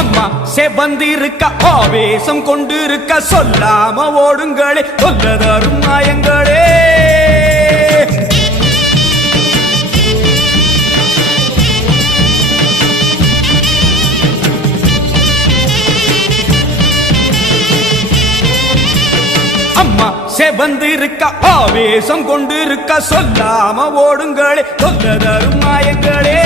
அம்மா செவந்திருக்க ஆவேசம் கொண்டிருக்க சொல்லாம ஓடுங்களே சொல்லதரும் மாயங்களே அம்மா செவந்திருக்க ஆவேசம் கொண்டிருக்க சொல்லாம ஓடுங்களே சொல்லதரும் மாயங்களே